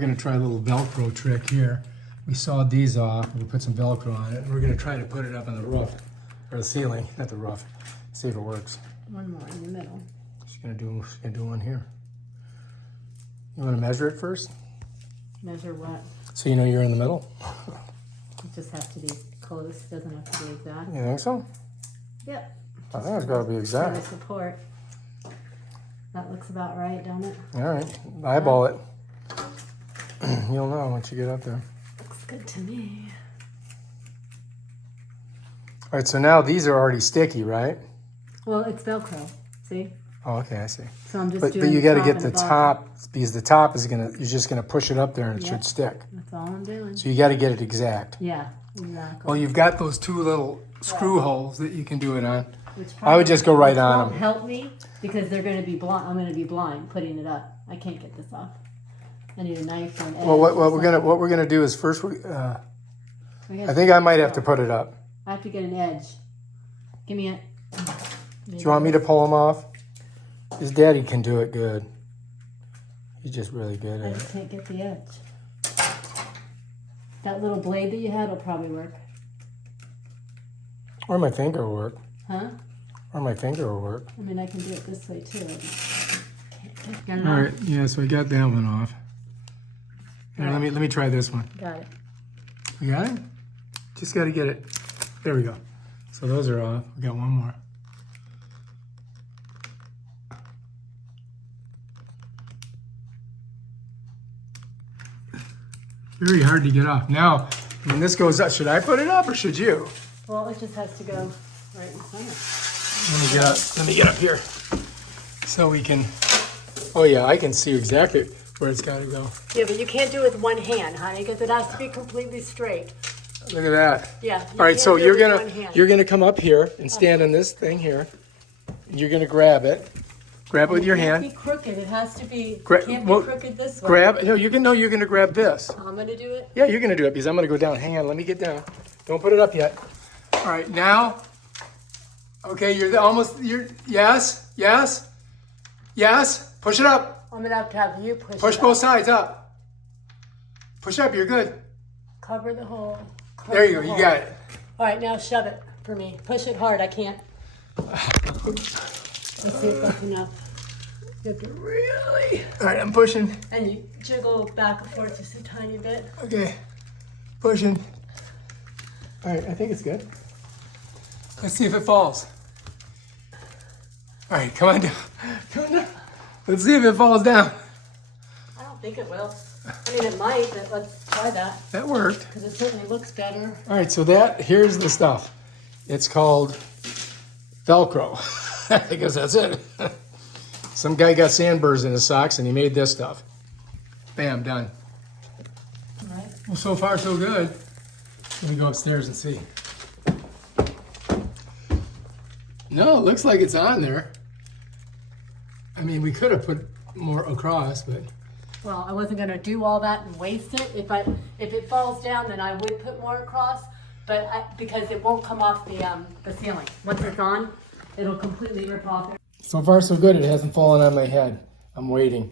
We're gonna try a little Velcro trick here. We sawed these off and we put some Velcro on it. And we're gonna try to put it up on the roof, or the ceiling, not the roof. See if it works. One more in the middle. She's gonna do one here. You wanna measure it first? Measure what? So you know you're in the middle? It just has to be close, doesn't have to be exact. You think so? Yep. I think it's gotta be exact. For the support. That looks about right, don't it? All right, eyeball it. You'll know once you get up there. Looks good to me. All right, so now these are already sticky, right? Well, it's Velcro, see? Oh, okay, I see. So I'm just But doing you got to top get and the bottom. top, because the top is you're just gonna push it up there and it Yep. should stick. That's all I'm doing. So you got to get it exact. Yeah, exactly. Well, you've got those two little screw holes that you can do it on. Which I would just go right probably on won't them. help me because they're going to be blind. I'm going to be blind putting it up. I can't get this off. I need a knife or an edge. Well, what or we're gonna do is first something. I think I might have to put it up. I have to get an edge. Give me it. Do you want me to pull them off? His daddy can do it good. He's just really good I at it. just can't get the edge. That little blade that you had will probably work. Or my finger will work. Huh? Or my finger will work. I mean, I can do it this way too. Can't get it All off. right, yeah, so I got that one off. Here, let me try this one. Got it. You got it? Just got to get it. There we go. So those are off. We got one more. Very hard to get off. Now, when this goes up, should I put it up or should you? Well, it just has to go right in center. Let me get up. Let me get up here, so we can. Oh yeah, I can see exactly where it's got to go. Yeah, but you can't do it with one hand, honey, because it has to be completely straight. Look at that. Yeah. All right, so you're gonna come up here and stand on this thing here. You're gonna grab it. Grab it with your It hand. can't be crooked. It has to be. It Gra- can't well, be crooked this way. Grab. No, you're gonna grab this. I'm gonna do it. Yeah, you're gonna do it because I'm gonna go down. Hang on, let me get down. Don't put it up yet. All right, now. Okay, you're yes. Push it up. I'm gonna have to have you push. Push it both up. sides up. Push up. You're good. Cover the hole. Cover There you the go. You hole. got it. All right, now shove it for me. Push it hard. I can't. Let's see if that's enough. You have to really. All right, I'm pushing. And you jiggle back and forth just a tiny bit. Okay, pushing. All right, I think it's good. Let's see if it falls. All right, come on down. Come on down. Let's see if it falls down. I don't think it will. I mean, it might, but let's try that That worked. because it certainly looks better. All right, so here's the stuff. It's called Velcro. I guess that's it. Some guy got sandburrs in his socks and he made this stuff. Bam, done. All right. Well, so far so good. Let me go upstairs and see. No, it looks like it's on there. I mean, we could have put more across, but Well, I wasn't gonna do all that and waste it. If it falls down, then I would put more across, but because it won't come off the ceiling. Once it's on, it'll completely rip off. so far so good. It hasn't fallen on my head. I'm waiting.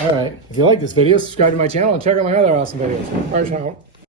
All right. If you like this video, subscribe to my channel and check out my other awesome videos. Bye, ciao.